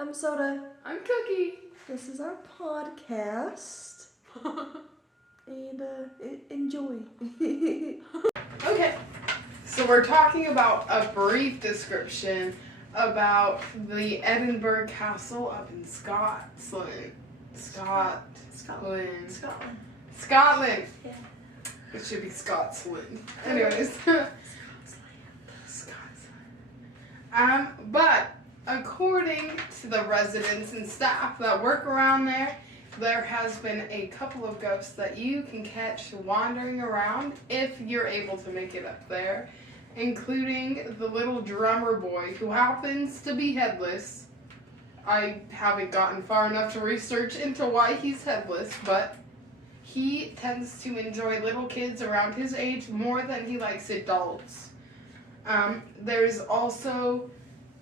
I'm Soda. I'm Cookie. This is our podcast. And enjoy. Okay, so we're talking about a brief description about the Edinburgh Castle up in Scotland. Scotland. Yeah. It should be Scotsland. Anyways. But according to the residents and staff that work around there has been a couple of ghosts that you can catch wandering around if you're able to make it up there, including the little drummer boy who happens to be headless. I haven't gotten far enough to research into why he's headless, but he tends to enjoy little kids around his age more than he likes adults. There's also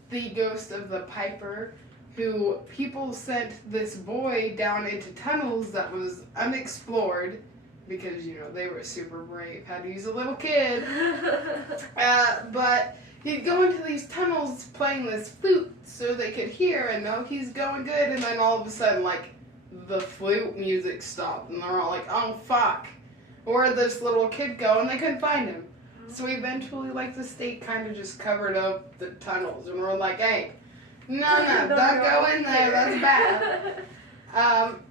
the ghost of the Piper, who people sent this boy down into tunnels that was unexplored because, they were super brave, had to use a little kid. But he'd go into these tunnels playing this flute so they could hear and know he's going good, and then all of a sudden, the flute music stopped, and they're all like, oh, fuck. Where'd this little kid go? And they couldn't find him. So eventually, the state kind of just covered up the tunnels, and we're like, hey, no, don't go in there, that's bad.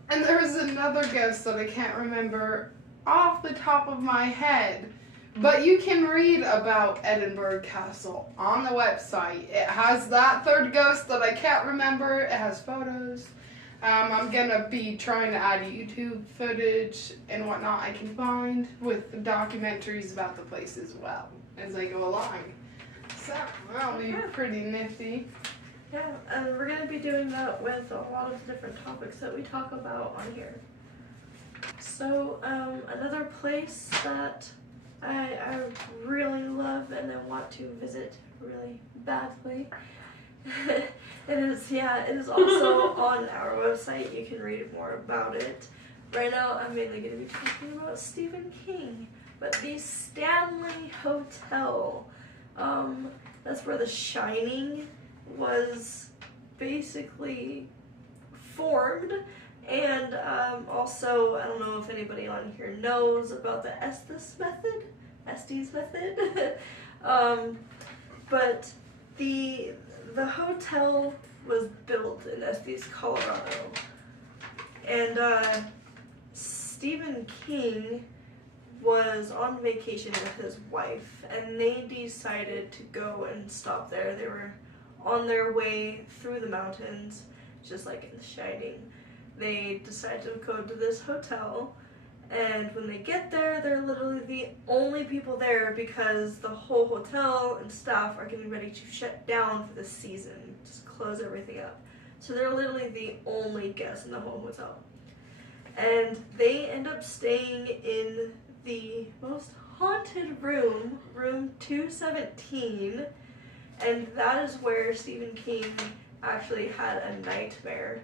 And there was another ghost that I can't remember off the top of my head, but you can read about Edinburgh Castle on the website. It has that third ghost that I can't remember. It has photos. I'm gonna be trying to add YouTube footage and whatnot I can find with documentaries about the place as well as I go along. So, that'll be pretty nifty. Yeah, and we're going to be doing that with a lot of different topics that we talk about on here. So, another place that I really love and I want to visit really badly. It is also on our website. You can read more about it. Right now, I'm mainly going to be talking about Stephen King, but the Stanley Hotel, that's where The Shining was basically formed. And also, I don't know if anybody on here knows about the Estes method, but the hotel was built in Estes, Colorado, and Stephen King was on vacation with his wife, and they decided to go and stop there. They were on their way through the mountains, just like in The Shining. They decided to go to this hotel, and when they get there, they're literally the only people there because the whole hotel and staff are getting ready to shut down for the season, just close everything up. So they're literally the only guests in the whole hotel. And they end up staying in the most haunted room, room 217, and that is where Stephen King actually had a nightmare,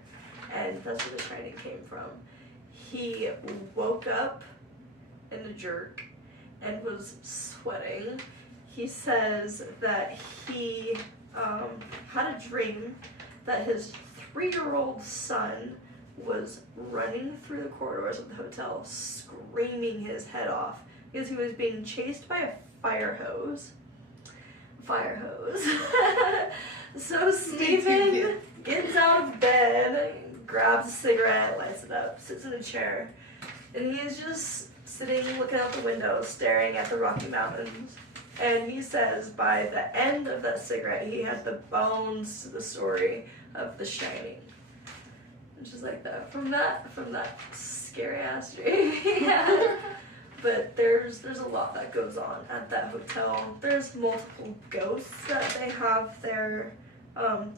and that's where The Shining came from. He woke up in a jerk and was sweating. He says that he had a dream that his 3-year-old son was running through the corridors of the hotel screaming his head off because he was being chased by a fire hose. So Stephen gets out of bed, grabs a cigarette, lights it up, sits in a chair, and he's just sitting looking out the window staring at the Rocky Mountains. And he says by the end of that cigarette he had the bones to the story of The Shining. Just like that. From that scary ass dream. Yeah. But there's a lot that goes on at that hotel. There's multiple ghosts that they have there.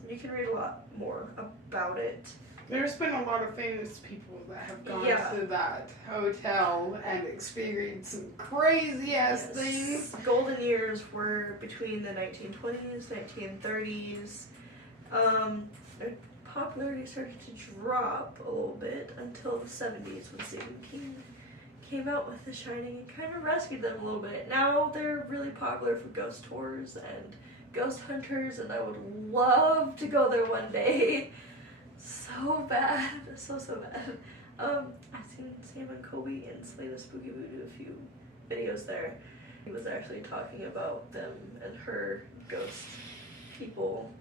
You can read a lot more about it. There's been a lot of famous people that have gone to that hotel and experienced some crazy ass things. Golden years were between the 1920s, 1930s. Their popularity started to drop a little bit until the 70s when Stephen King came out with The Shining and kind of rescued them a little bit. Now they're really popular for ghost tours and ghost hunters, and I would love to go there one day. so bad. So bad. I've seen Sam and Colby and Celina SpookyBoo do a few videos there. He was actually talking about them and her ghost people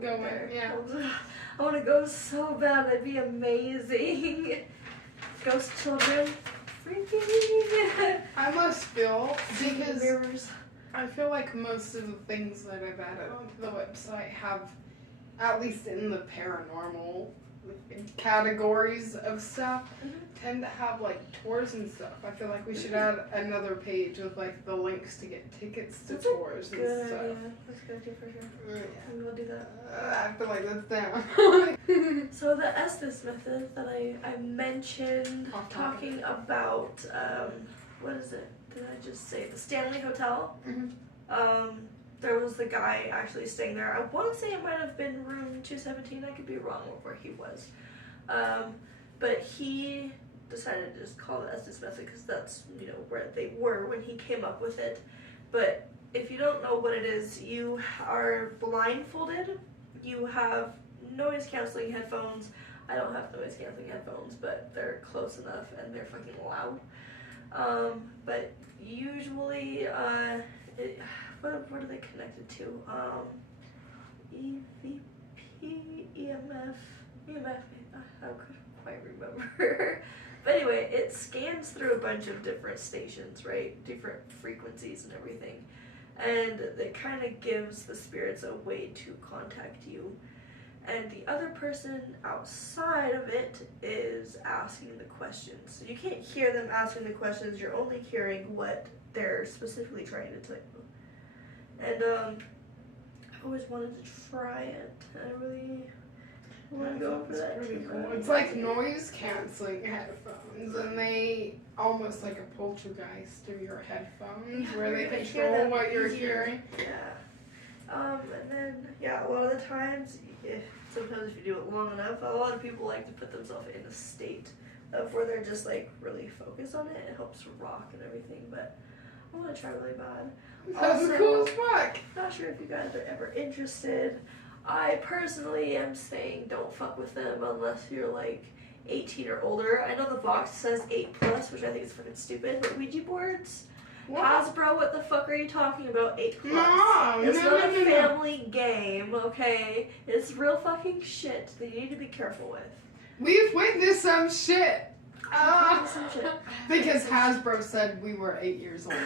going there. Yeah. I want to go so bad. That'd be amazing. Ghost children. Freaking. I must feel, because mirrors. I feel like most of the things that I've added onto the website have, at least in the paranormal categories of stuff, tend to have like tours and stuff. I feel like we should add another page with like the links to get tickets to tours and stuff. Idea. That's a good idea for sure. Yeah. Maybe we'll do that. I feel like that's down. So the Estes method that I mentioned, talking about, what is it? Did I just say the Stanley Hotel? There was the guy actually staying there. I want to say it might have been room 217. I could be wrong with where he was. But he decided to just call it Estes method because that's, you know, where they were when he came up with it. But if you don't know what it is, you are blindfolded. You have noise canceling headphones. I don't have noise canceling headphones, but they're close enough and they're fucking loud. But usually, what are they connected to? EVP, EMF, I couldn't quite remember. But anyway, it scans through a bunch of different stations, right? Different frequencies and everything. And it kind of gives the spirits a way to contact you. And the other person outside of it is asking the questions. So you can't hear them asking the questions, you're only hearing what they're specifically trying to tell you. And I always wanted to try it. I really want to go for that. Pretty cool. It's like noise canceling headphones, and they almost like a poltergeist of your headphones, where they control what you're hearing. Yeah. And then, yeah, a lot of the times, sometimes if you do it long enough, a lot of people like to put themselves in a state of where they're just like really focused on it. It helps rock and everything, but I want to try really bad. That's cool as fuck. Not sure if you guys are ever interested. I personally am saying don't fuck with them unless you're like 18 or older. I know the box says 8+, which I think is fucking stupid, but Ouija boards? What? Hasbro, what the fuck are you talking about? 8+. It's No, not a family game, okay? It's real fucking shit that you need to be careful with. We've witnessed some shit. Some shit. Because Hasbro said we were 8 years old.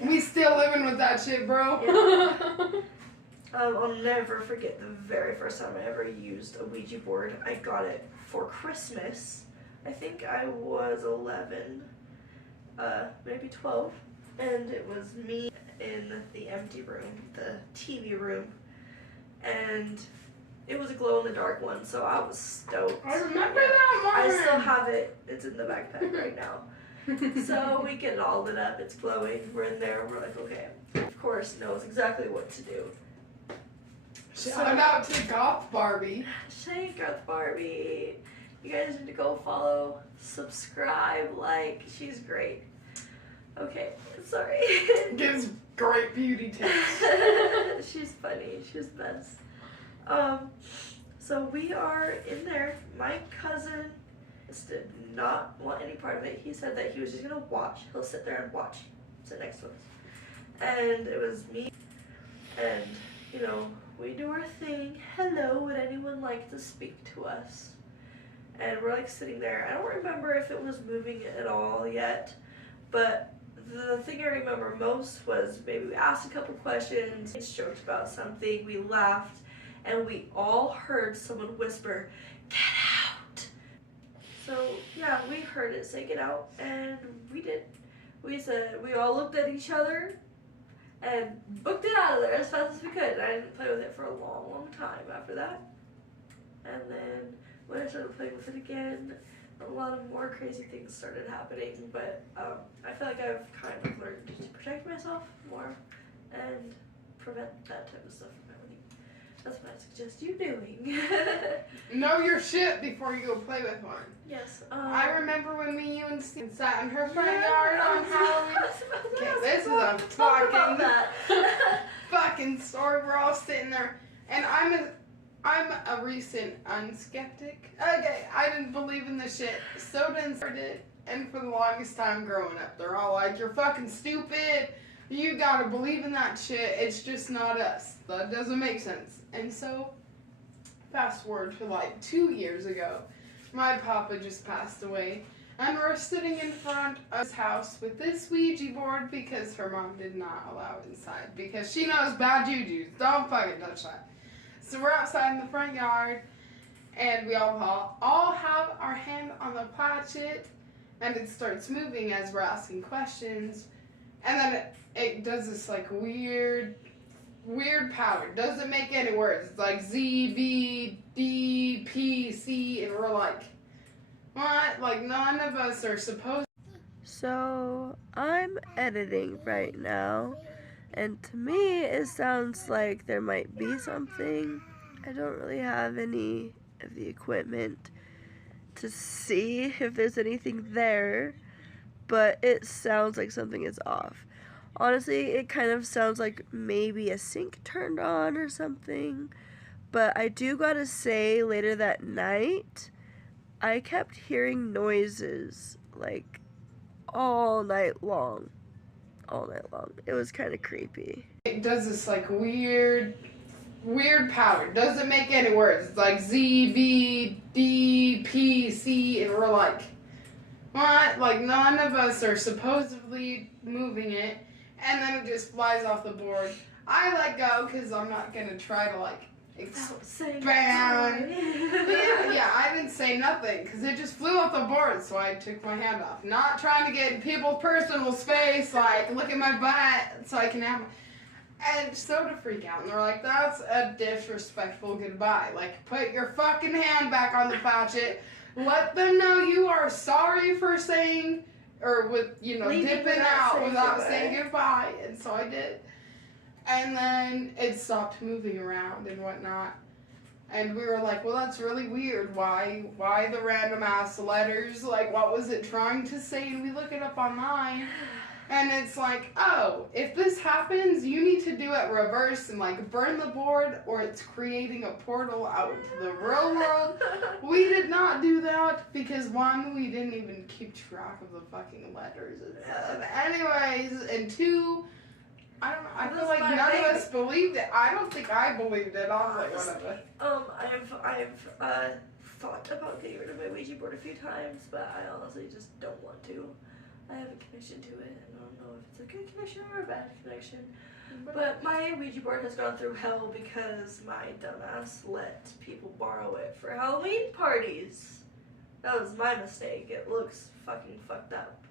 We still living with that shit, bro. Yeah. I'll never forget the very first time I ever used a Ouija board. I got it for Christmas. I think I was 11, maybe 12, and it was me in the empty room, the TV room, and it was a glow-in-the-dark one, so I was stoked. I remember that one. I still have it. It's in the backpack right now. So we get it all lit up. It's glowing. We're in there. We're like, okay. Of course, knows exactly what to do. Shout out to Gxthbarbii. Hey, Gxthbarbii. You guys need to go follow, subscribe, like. She's great. Okay, sorry. Gives great beauty tips. She's funny. She's the best. So we are in there. My cousin did not want any part of it. He said that he was just gonna watch. He'll sit there and watch. Sit next to us. And it was me. And, you know, we do our thing. Hello, would anyone like to speak to us? And we're like sitting there. I don't remember if it was moving at all yet, but the thing I remember most was maybe we asked a couple questions, joked about something, we laughed, and we all heard someone whisper, "Get out!" So yeah, we heard it say "get out," and we did. We said, we all looked at each other and booked it out of there as fast as we could. I didn't play with it for a long, long time after that. And then when I started playing with it again, a lot of more crazy things started happening, but I feel like I've kind of learned to protect myself more and prevent that type of stuff from happening. That's what I suggest you doing. Know your shit before you go play with one. Yes. I remember when you and Steve sat in her front yard on Halloween. Okay, this is a fucking story. We're all sitting there, and I'm a recent unskeptic. Okay, I didn't believe in this shit. So did. And for the longest time growing up, they're all like, you're fucking stupid. You gotta believe in that shit. It's just not us. That doesn't make sense. And so, fast forward to like 2 years ago, my papa just passed away. And we're sitting in front of his house with this Ouija board because her mom did not allow it inside. Because she knows bad juju. Don't fucking touch that. So we're outside in the front yard. And we all have our hand on the planchette. And it starts moving as we're asking questions. And then it does this like weird pattern. Doesn't make any words. It's like Z, B, D, P, C. And we're like, what? Like, none of us are supposed. So, I'm editing right now, and to me, it sounds like there might be something. I don't really have any of the equipment to see if there's anything there, but it sounds like something is off. Honestly, it kind of sounds like maybe a sink turned on or something, but I do gotta say, later that night, I kept hearing noises, like, all night long. It was kind of creepy. It does this, like, weird pattern. Doesn't make any words. It's like Z, B, D, P, C, and we're like, what? Like, none of us are supposedly moving it, and then it just flies off the board. I let go, because I'm not going to try to, like, expand. Yeah, I didn't say nothing because it just flew off the board, so I took my hand off. Not trying to get in people's personal space, like look at my butt so I can have. And so to freak out, and they're like, "That's a disrespectful goodbye. Like, put your fucking hand back on the planchette. Let them know you are sorry for saying or with dipping out without saying goodbye." And so I did. And then it stopped moving around and whatnot. And we were like, well, that's really weird. Why the random ass letters? Like, what was it trying to say? And we look it up online. And it's like, oh, if this happens, you need to do it reverse and like burn the board, or it's creating a portal out into the real world. We did not do that because one, we didn't even keep track of the fucking letters and stuff. Anyways, and two, I don't know. I feel like none of us believed it. I don't think I believed it. I was like, whatever. I've thought about getting rid of my Ouija board a few times, but I honestly just don't want to. I have a connection to it. I don't know if it's a good connection or a bad connection. But my Ouija board has gone through hell because my dumbass let people borrow it for Halloween parties. That was my mistake. It looks fucking fucked up.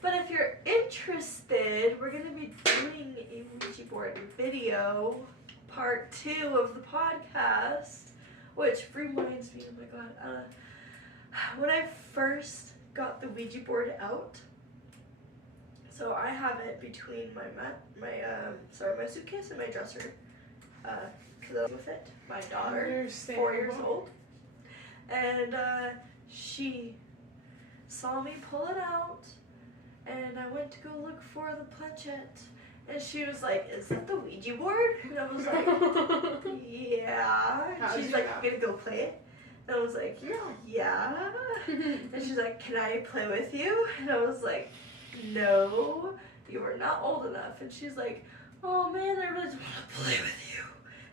But if you're interested, we're going to be doing a Ouija board video, part 2 of the podcast, which reminds me, oh my god, when I first got the Ouija board out, so I have it between my suitcase and my dresser, because I was with it, my daughter, 4 years old, and she saw me pull it out, and I went to go look for the planchette, and she was like, is that the Ouija board? And I was like, yeah. And she's like, you gonna go play it? And I was like, yeah. And she's like, can I play with you? And I was like, no, you are not old enough. And she's like, oh man, I really just want to play with you.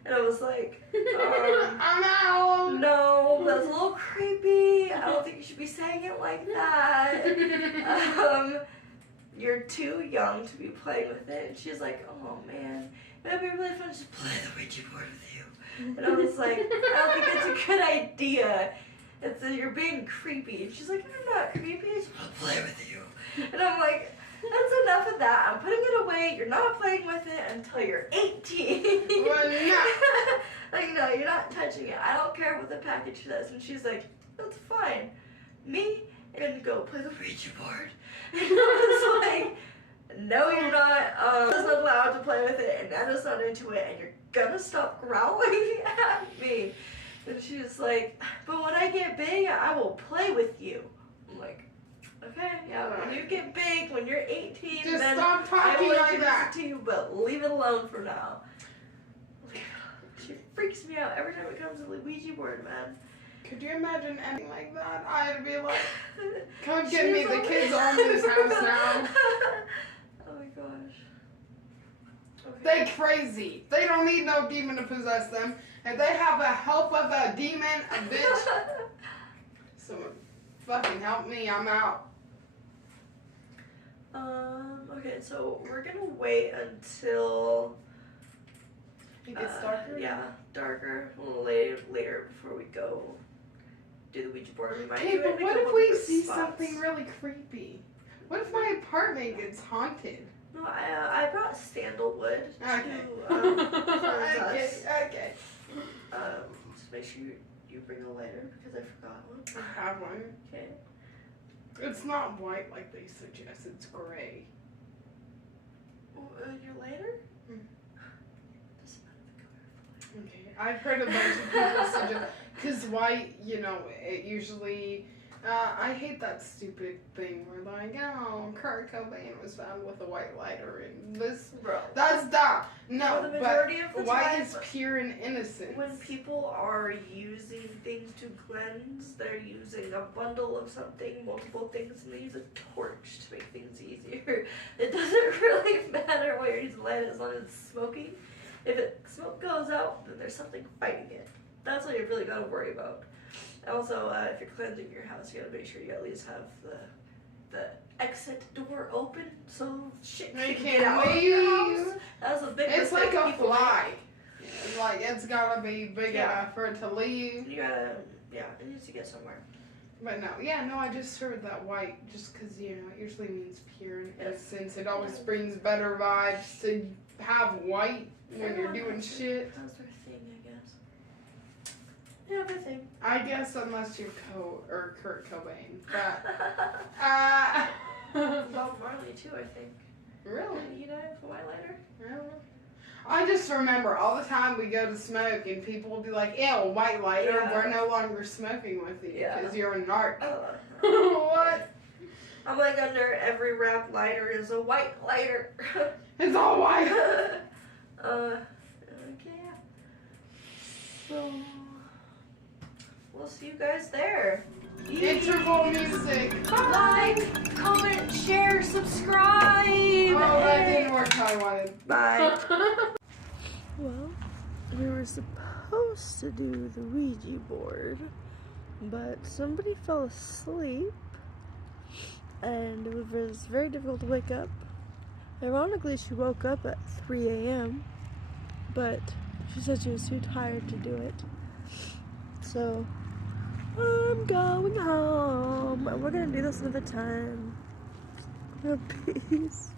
And I was like, I'm out. No, that's a little creepy. I don't think you should be saying it like that. You're too young to be playing with it. And she's like, oh man, it'd be really fun to just play the Ouija board with you. And I was like, I don't think it's a good idea. You're being creepy. And she's like, I'm not creepy, I just want to play with you. And I'm like, that's enough of that. I'm putting it away. You're not playing with it until you're 18. Well, no. Like, no, you're not touching it. I don't care what the package says. And she's like, that's fine. Me, I'm going to go play the Ouija board. And I was like, no, you're not. Nana's not allowed to play with it, and Nana's not into it, and you're gonna stop growling at me. And she's like, but when I get big, I will play with you. I'm like, okay, yeah, when you get big, when you're 18, just then stop talking I will like introduce that it to you, but leave it alone for now. She freaks me me out every time it comes to the Ouija board, man. Could you imagine anything like that? I'd be like, come get me, the kids own this house now. Oh my gosh. Okay. They crazy. They don't need no demon to possess them. If they have the help of a demon, a bitch, someone fucking help me, I'm out. Okay, so we're gonna wait until It gets darker? Yeah, darker. A little later before we go do the Ouija board. We might Hey, do it but in a what couple if we different see spots. something really creepy? What if my apartment gets haunted? No, I brought sandalwood Okay. to cleanse us. Okay. Just make sure you bring a lighter because I forgot one. I have one. Okay. It's not white like they suggest, it's gray. Your lighter? Mm. Doesn't matter the color. Okay. I've heard a bunch of people suggest, because white, you know, it usually, I hate that stupid thing where like, oh, Kurt Cobain was found with a white lighter and this, Bro. that's dumb. No, For the majority but of the white time, is pure and innocent. when people are using things to cleanse, they're using a bundle of something, multiple things, and they use a torch to make things easier. It doesn't really matter what you're using light as long as it's smoking. If smoke goes out, then there's something fighting it. That's what you really gotta worry about. Also, if you're cleansing your house, you gotta make sure you at least have the exit door open so shit They can can't get out of your leave. house. That's a big It's mistake like a people make. fly. It's like, it's gotta be big Yeah. enough for it to leave. You gotta, yeah, it needs to get somewhere. But no, I just heard that white, just because, you know, it usually means pure and innocence. It always brings better vibes to have white when you're doing shit. That's their thing, I guess. Yeah, their thing. I guess unless you're Kurt Cobain. But, Bob Marley too, I think. really? Did he die of a white lighter? Really? I just remember all the time we go to smoke and people will be like, ew, white lighter, Yeah. we're no longer smoking with you Yeah. because you're a narc. Oh. What? I'm like under every wrap lighter is a white lighter. It's all white. Okay, yeah. So, we'll see you guys there. Interval music. Like, comment, share, subscribe. Oh, that didn't work how I wanted. Bye. Well, we were supposed to do the Ouija board, but somebody fell asleep, and it was very difficult to wake up. Ironically, she woke up at 3 a.m., but she said she was too tired to do it. So, I'm going home, and we're gonna do this another time. Peace.